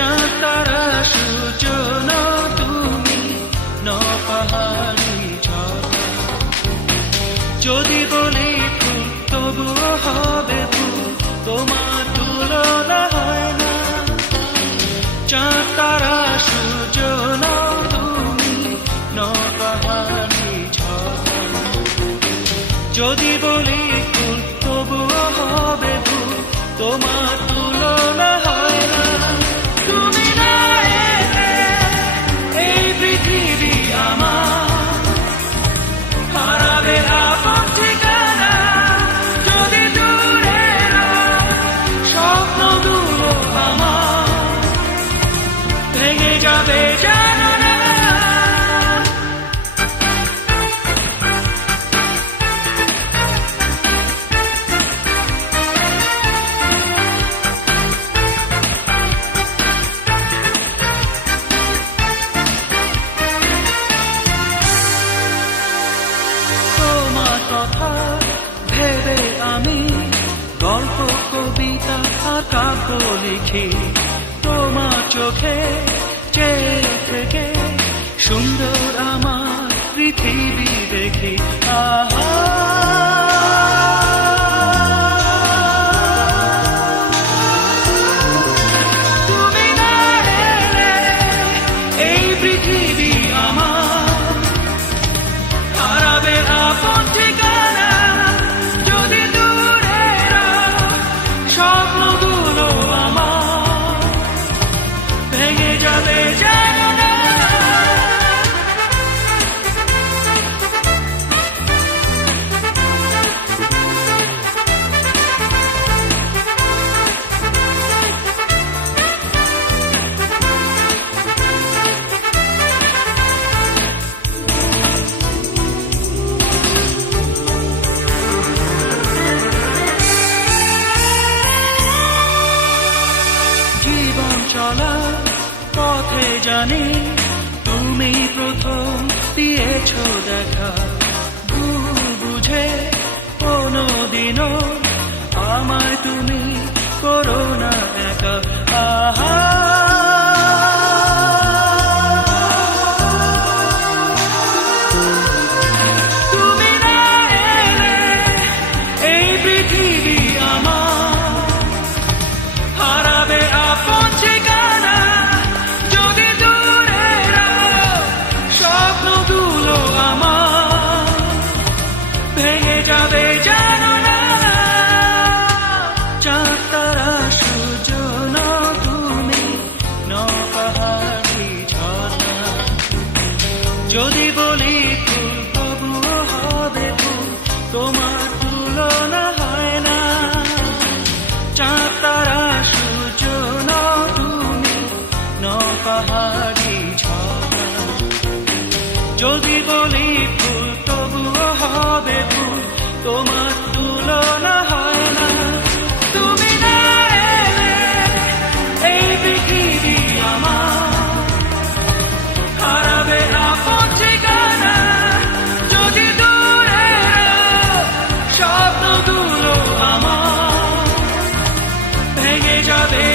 চাঁদ তারা সূর্য নও তুমি, নও পাহাড়ি ঝর্ণা। যদি বলি ফুল তবুও হবে ফুল, তোমার তুলনা হয় না। চাঁদ তারা সূর্য নও তুমি, নও পাহাড়ি ঝর্ণা। যদি বলি ফুল তবুও হবে ফুল, তোমার তুলনা হয় না। তুমি না এলে এই পৃথিবী আমার হারাবে আপন ঠিকানা। যদি দূরে স্বপ্নগুলো আমার ভেঙে যাবে জানো না। কথা ভেবে আমি গল্প কবিতা আর কাব্য লিখি, তোমার চোখে চেয়ে থেকে সুন্দর আমার পৃথিবী দেখি। আহা তুমি না এলে এই পৃথিবী আমার হারাবে আপন ঠিকানা। যদি দূরে স্বপ্নগুলো আমার ভেঙে যাবে জানো না। চলা পথে জানি তুমি প্রথম দিয়েছ দেখা। ভুল বুঝে কোনোদিনও আমায় তুমি করো না একা। আহা তুমি না এলে এই পৃথিবী আমার হারাবে আপন ঠিকানা। যদি দূরে স্বপ্নগুলো আমার ভেঙে যাবে জানো না। চাঁদ তারা সূর্য নও তুমি, নও পাহাড়ি ঝর্ণা। যদি বলি ফুল তবুও হবে ফুল, তোমার তুলনা হয় না। চাঁদ তারা সূর্য নও তুমি, নও পাহাড়ি ঝর্ণা। যদি বলি ফুল তবুও হবে ফুল, তোমার তুলনা হয় না। তুমি না এলে এই পৃথিবী আমার হারাবে আপন ঠিকানা। যদি দূরে স্বপ্নগুলো আমার ভেঙে যাবে